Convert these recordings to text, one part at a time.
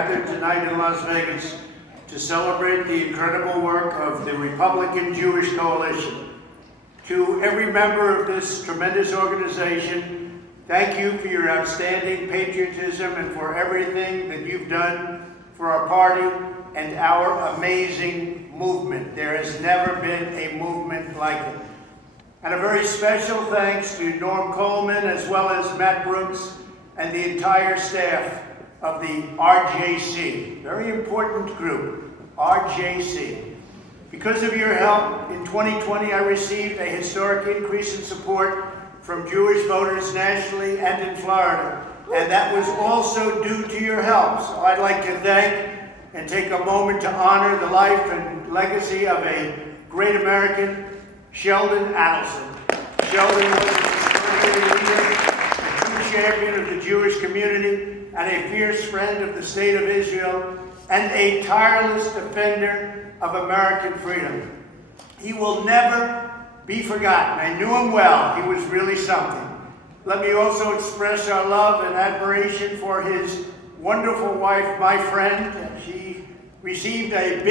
gathered tonight in Las Vegas to celebrate the incredible work of the Republican Jewish Coalition. To every member of this tremendous organization, thank you for your outstanding patriotism and for everything that you've done for our party and our amazing movement. There has never been a movement like it. And a very special thanks to Norm Coleman as well as Matt Brooks and the entire staff of the RJC. Very important group, RJC. Because of your help, in 2020 I received a historic increase in support from Jewish voters nationally and in Florida. And that was also due to your help. So I'd like to thank and take a moment to honor the life and legacy of a great American, Sheldon Adelson. Sheldon was an extraordinary leader, a true champion of the Jewish community, and a fierce friend of the State of Israel, and a tireless defender of American freedom. He will never be forgotten. I knew him well. He was really something. Let me also express our love and admiration for his wonderful wife, my friend. She received a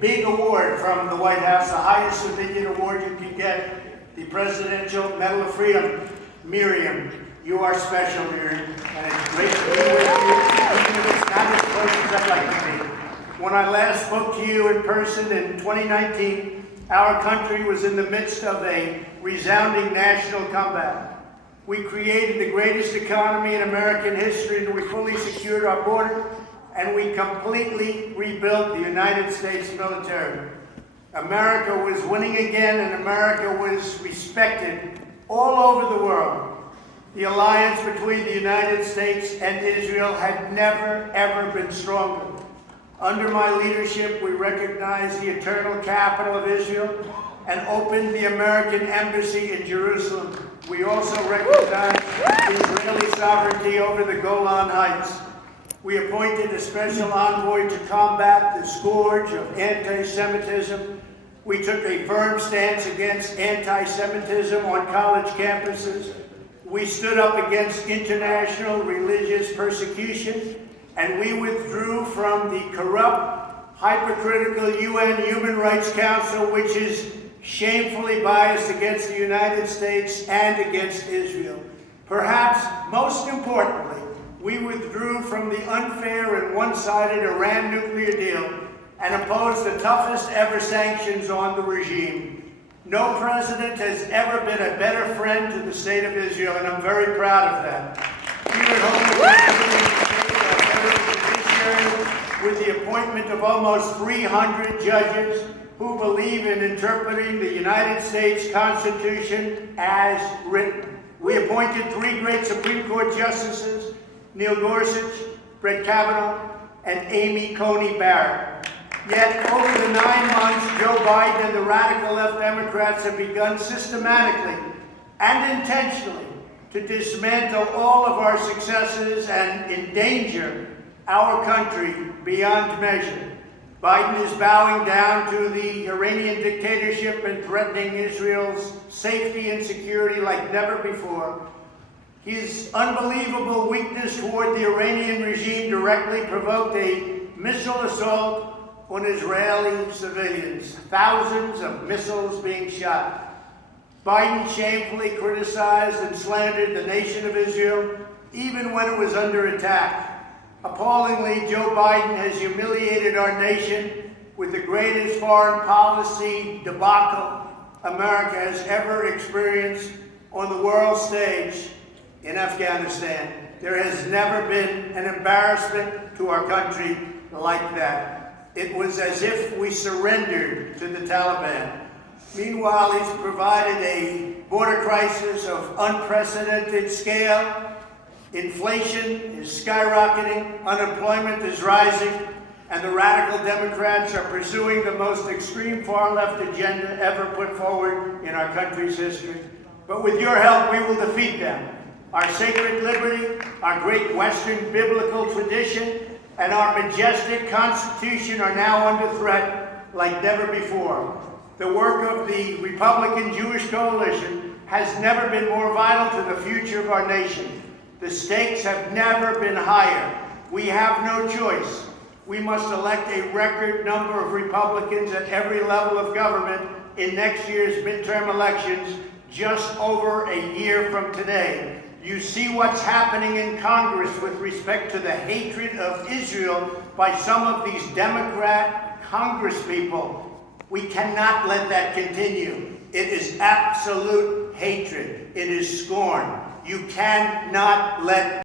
big award from the White House, the highest civilian award you can get, the Presidential Medal of Freedom. Miriam, you are special, Miriam, and it's great to be with you, even if it's not as close as I'd like to be. When I last spoke to you in person in 2019, our country was in the midst of a resounding national comeback. We created the greatest economy in American history, and we fully secured our border, and we completely rebuilt the United States military. America was winning again, and America was respected all over the world. The alliance between the United States and Israel had never, ever been stronger. Under my leadership, we recognized the eternal capital of Israel and opened the American embassy in Jerusalem. We also recognized Israeli sovereignty over the Golan Heights. We appointed a special envoy to combat the scourge of anti-Semitism. We took a firm stance against anti-Semitism on college campuses. We stood up against international religious persecution, and we withdrew from the corrupt, hypocritical UN Human Rights Council, which is shamefully biased against the United States and against Israel. Perhaps most importantly, we withdrew from the unfair and one-sided Iran nuclear deal and opposed the toughest ever sanctions on the regime. No president has ever been a better friend to the State of Israel, and I'm very proud of that. Here at home, with the appointment of almost 300 judges who believe in interpreting the United States Constitution as written. We appointed 3 great Supreme Court justices, Neil Gorsuch, Brett Kavanaugh, and Amy Coney Barrett. Yet, over the 9 months, Joe Biden and the radical left Democrats have begun systematically and intentionally to dismantle all of our successes and endanger our country beyond measure. Biden is bowing down to the Iranian dictatorship and threatening Israel's safety and security like never before. His unbelievable weakness toward the Iranian regime directly provoked a missile assault on Israeli civilians, thousands of missiles being shot. Biden shamefully criticized and slandered the nation of Israel, even when it was under attack. Appallingly, Joe Biden has humiliated our nation with the greatest foreign policy debacle America has ever experienced on the world stage in Afghanistan. There has never been an embarrassment to our country like that. It was as if we surrendered to the Taliban. Meanwhile, he's provided a border crisis of unprecedented scale. Inflation is skyrocketing, unemployment is rising, and the radical Democrats are pursuing the most extreme far-left agenda ever put forward in our country's history. But with your help, we will defeat them. Our sacred liberty, our great Western biblical tradition, and our majestic Constitution are now under threat like never before. The work of the Republican Jewish Coalition has never been more vital to the future of our nation. The stakes have never been higher. We have no choice. We must elect a record number of Republicans at every level of government in next year's midterm elections, just over a year from today. You see what's happening in Congress with respect to the hatred of Israel by some of these Democrat congresspeople. We cannot let that continue. It is absolute hatred. It is scorn. You cannot let